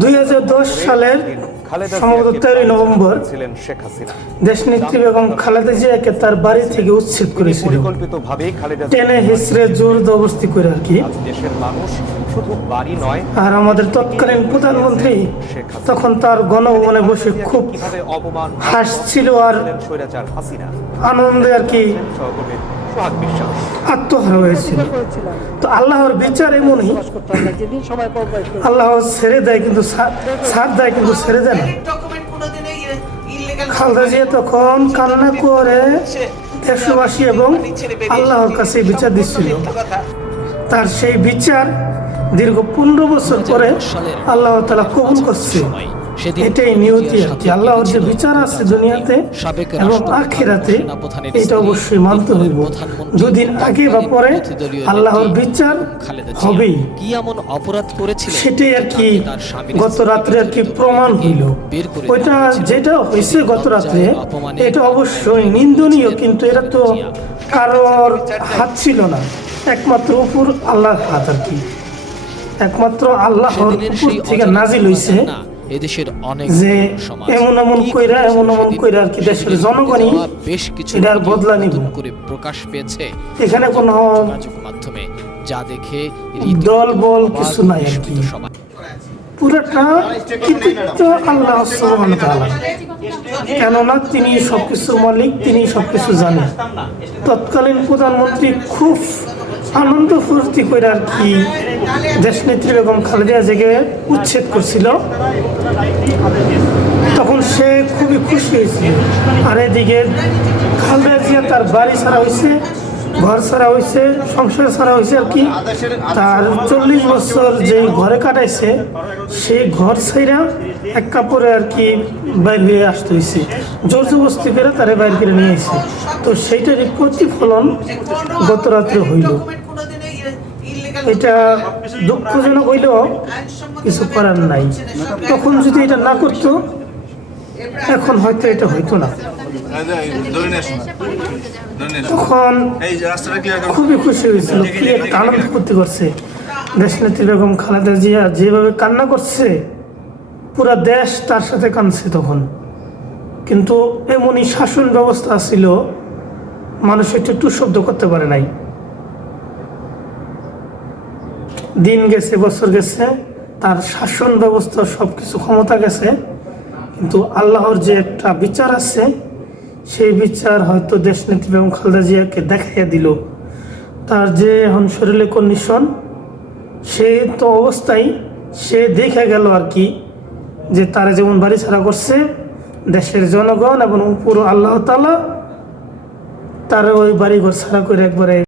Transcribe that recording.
দুই হাজার দশ সালের সম্ভবত তেরোই নভেম্বর ছিলেন শেখ হাসিনা দেশনেত্রী বেগম খালেদা জিয়াকে তার বাড়ি থেকে উচ্ছেদ করেছিল। পরিকল্পিতভাবে টেনে হিসড়ে জোর করে আর কি। আজ দেশের মানুষ শুধু বাড়ি নয় আর আমাদের তৎকালীন প্রধানমন্ত্রী তখন তার গণভবনে বসে খুব হাসছিল আর আনন্দে আর কি আত্মহারা হয়েছিল। তো আল্লাহর বিচার এমনই। আল্লাহ ছেড়ে দেয় কিন্তু সা- ছাড় দেয় কিন্তু ছেড়ে দেয় না। খালদা জিয়া তখন কান্না করে দেশবাসী এবং আল্লাহর কাছে বিচার দিচ্ছিল। তার সেই বিচার দীর্ঘ পনেরো বছর পরে আল্লাহ তালা কবুল করছে। এটাই নিয়তি আল্লাহর যে বিচার আছে দুনিয়াতে এবং আখিরাতে এটা অবশ্যই মানতে হইব। দুদিন আগে বা পরে আল্লাহর বিচার হবেই। কি এমন অপরাধ করেছিলেন সেটাই আর কি গত রাত্রে আর কি প্রমাণ হইল। ওইটা যেটা হয়েছে গত রাত্রে এটা অবশ্যই নিন্দনীয় কিন্তু এটা তো কারোর হাত ছিল না। একমাত্র উপর আল্লাহর হাত আর কি। একমাত্র আল্লাহর উপর থেকে নাজিল হইছে এদেশের অনেক সমাজ এমন এমন কইরা এমন এমন কইরা আর কি দেশের জনগণই বেশ কিছু এটার বদলা নিব। করে প্রকাশ পেয়েছে এখানে কোনো মাধ্যমে যা দেখে দল বল কিছু নাই আর কি। পুরোটা কৃতিত্ব আল্লাহ সুবহানাহু ওয়া তাআলা কেননা তিনি সবকিছুর মালিক তিনি সবকিছু জানেন তৎকালীন প্রধানমন্ত্রী খুব আনন্দ ফুর্তি করে আর কি দেশনেত্রী বেগম খালেদা জেগে উচ্ছেদ করছিল। তখন সে খুবই খুশি হয়েছিল। আর এদিকে খালেদা জিয়া তার বাড়ি ছাড়া হয়েছে। ঘর ছাড়া হয়েছে সংসার ছাড়া হয়েছে আর কি। তার চল্লিশ বছর যে ঘরে কাটাইছে, সেই ঘর ছাইরা এক কাপড়ে আর কি বাইর হয়ে আসতে হয়েছে জোর জবস্তি করে তারে বাইর করে নিয়ে এসে তো সেইটারই প্রতিফলন গত রাত্রে হইল। এটা দুঃখজনক হইলেও কিছু করার নাই। তখন যদি এটা না করতো এখন হয়তো এটা হইতো না। তখন খুবই খুশি হয়েছিল, কি একটা আনন্দ করতে করছে। দেশনেত্রী বেগম খালেদা জিয়া যেভাবে কান্না করছে, পুরা দেশ তার সাথে কাঁদছে তখন। কিন্তু এমনই শাসন ব্যবস্থা ছিল, মানুষ একটু একটু শব্দ করতে পারে নাই। দিন গেছে, বছর গেছে, তার শাসন ব্যবস্থা সব কিছু ক্ষমতা গেছে। কিন্তু আল্লাহর যে একটা বিচার আছে, সেই বিচার হয়তো দেশনেত্রী বেগম খালেদা জিয়াকে দেখাইয়া দিল। তার যে এখন শরীরে কন্ডিশন সে তো অবস্থায়, সে দেখে গেল আর কি যে তারা যেমন বাড়ি ছাড়া করছে, দেশের জনগণ এবং পুরো আল্লাহ তালা তার ওই বাড়িঘর ছাড়া করে একবারে